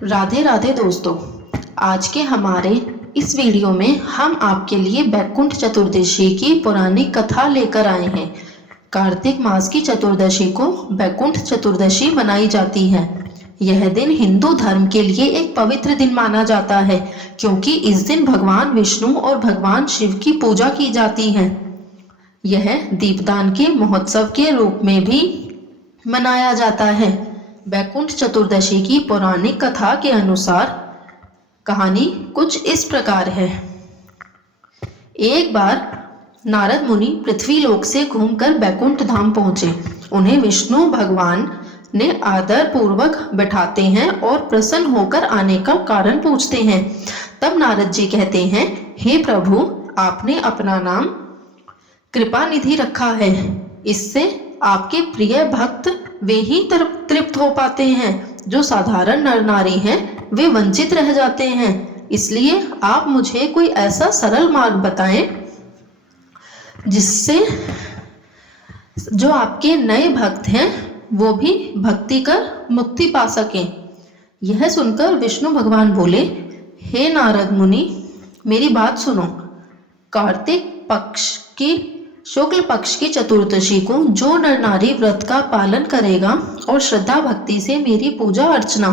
राधे राधे दोस्तों। आज के हमारे इस वीडियो में हम आपके लिए बैकुंठ चतुर्दशी की पौराणिक कथा लेकर आए हैं। कार्तिक मास की चतुर्दशी को बैकुंठ चतुर्दशी मनाई जाती है। यह दिन हिंदू धर्म के लिए एक पवित्र दिन माना जाता है, क्योंकि इस दिन भगवान विष्णु और भगवान शिव की पूजा की जाती है। यह दीपदान के महोत्सव के रूप में भी मनाया जाता है। बैकुंठ चतुर्दशी की पौराणिक कथा के अनुसार कहानी कुछ इस प्रकार है। एक बार नारद मुनि पृथ्वी लोक से घूमकर बैकुंठ धाम पहुंचे। उन्हें विष्णु भगवान ने आदर पूर्वक बैठाते हैं और प्रसन्न होकर आने का कारण पूछते हैं। तब नारद जी कहते हैं, हे प्रभु, आपने अपना नाम कृपा निधि रखा है। इससे आपके प्रिय भक्त वे ही तृप्त हो पाते हैं, जो साधारण नर नारी हैं वे वंचित रह जाते हैं। इसलिए आप मुझे कोई ऐसा सरल मार्ग बताएं जिससे जो आपके नए भक्त हैं वो भी भक्ति कर मुक्ति पा सकें। यह सुनकर विष्णु भगवान बोले, हे नारद मुनि, मेरी बात सुनो। कार्तिक पक्ष की शुक्ल पक्ष की चतुर्दशी को जो नर नारी व्रत का पालन करेगा और श्रद्धा भक्ति से मेरी पूजा अर्चना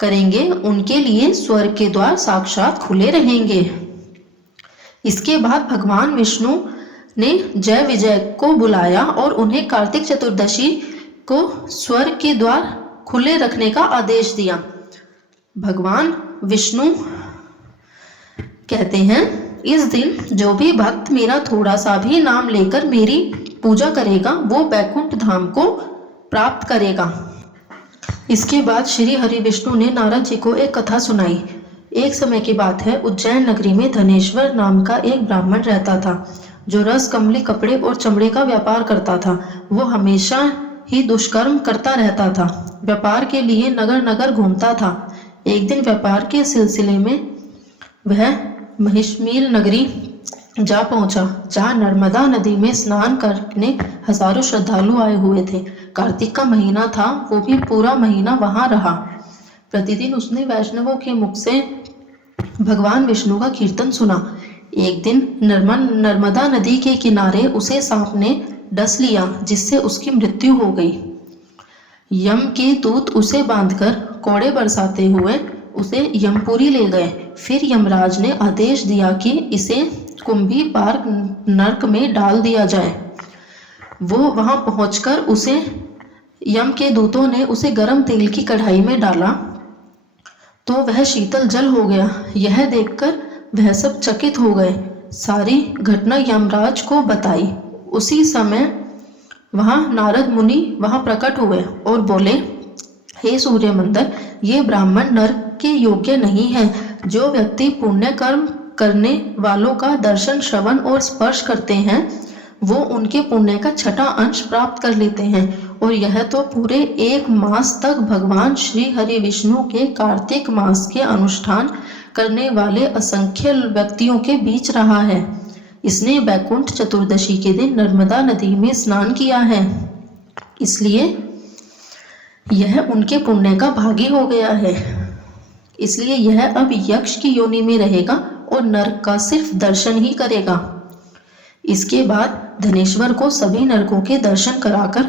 करेंगे, उनके लिए स्वर्ग के द्वार साक्षात खुले रहेंगे। इसके बाद भगवान विष्णु ने जय विजय को बुलाया और उन्हें कार्तिक चतुर्दशी को स्वर्ग के द्वार खुले रखने का आदेश दिया। भगवान विष्णु कहते हैं, इस दिन जो भी भक्त मेरा थोड़ा सा भी नाम लेकर मेरी पूजा करेगा वो बैकुंठ धाम को प्राप्त करेगा। इसके बाद श्री हरि विष्णु ने नारद जी को एक कथा सुनाई। एक समय की बात है, उज्जैन नगरी में धनेश्वर नाम का एक ब्राह्मण रहता था, जो रस कमली कपड़े और चमड़े का व्यापार करता था। वो हमेशा ही दुष्कर्म करता रहता था। व्यापार के लिए नगर नगर घूमता था। एक दिन व्यापार के सिलसिले में वह महिषमील नगरी जा पहुंचा, जहां नर्मदा नदी में स्नान करने हजारों श्रद्धालु आए हुए थे। कार्तिक का महीना था, वो भी पूरा महीना वहां रहा। प्रतिदिन उसने वैष्णवों के मुख से भगवान विष्णु का कीर्तन सुना। एक दिन नर्मदा नदी के किनारे उसे सांप ने डस लिया, जिससे उसकी मृत्यु हो गई। यम के दूत उसे बांधकर कोड़े बरसाते हुए उसे यमपुरी ले गए। फिर यमराज ने आदेश दिया कि इसे कुंभी पार नरक में डाल दिया जाए। वो वहां पहुंचकर उसे यम के दूतों ने उसे गर्म तेल की कढ़ाई में डाला तो वह शीतल जल हो गया। यह देखकर वह सब चकित हो गए। सारी घटना यमराज को बताई। उसी समय वहां नारद मुनि वहां प्रकट हुए और बोले, हे सूर्यमंडल, ये ब्राह्मण नरक के योग्य नहीं है। जो व्यक्ति पुण्य कर्म करने वालों का दर्शन, श्रवण और स्पर्श करते हैं वो उनके पुण्य का छठा अंश प्राप्त कर लेते हैं। और यह तो पूरे एक मास तक भगवान श्री हरि विष्णु के कार्तिक मास के अनुष्ठान करने वाले असंख्य व्यक्तियों के बीच रहा है। इसने बैकुंठ चतुर्दशी के दिन नर्मदा नदी में स्नान किया है, इसलिए यह उनके पुण्य का भागी हो गया है। इसलिए यह अब यक्ष की योनि में रहेगा और नरक का सिर्फ दर्शन ही करेगा। इसके बाद धनेश्वर को सभी नरकों के दर्शन कराकर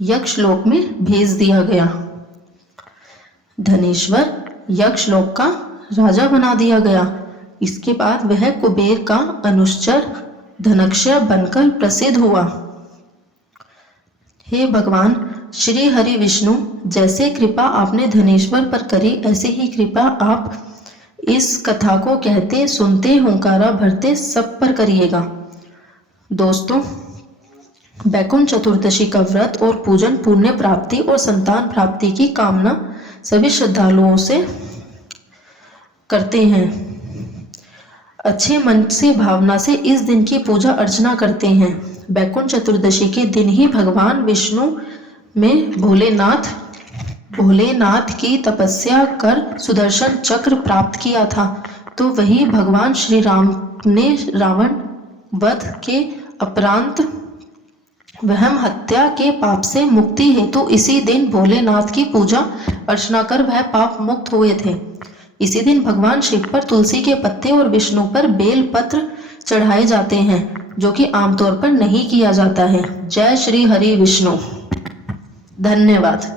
यक्ष लोक में भेज दिया गया। धनेश्वर यक्ष लोक का राजा बना दिया गया। इसके बाद वह कुबेर का अनुचर धनक्षय बनकर प्रसिद्ध हुआ। हे भगवान श्री हरि विष्णु, जैसे कृपा आपने धनेश्वर पर करी, ऐसे ही कृपा आप इस कथा को कहते, सुनते, हुंकारा भरते सब पर करिएगा। दोस्तों, बैकुंठ चतुर्दशी का व्रत और पूजन पुण्य प्राप्ति और संतान प्राप्ति की कामना सभी श्रद्धालुओं से करते हैं। अच्छे मन से, भावना से इस दिन की पूजा अर्चना करते हैं। बैकुंठ चतुर्दशी के दिन ही भगवान विष्णु में भोलेनाथ की तपस्या कर सुदर्शन चक्र प्राप्त किया था। तो वही भगवान श्री राम ने रावण वध के उपरांत वहम हत्या के पाप से मुक्ति हेतु इसी दिन भोलेनाथ की पूजा अर्चना कर वह पाप मुक्त हुए थे। इसी दिन भगवान शिव पर तुलसी के पत्ते और विष्णु पर बेल पत्र चढ़ाए जाते हैं, जो कि आमतौर पर नहीं किया जाता है। जय श्री हरि विष्णु। धन्यवाद।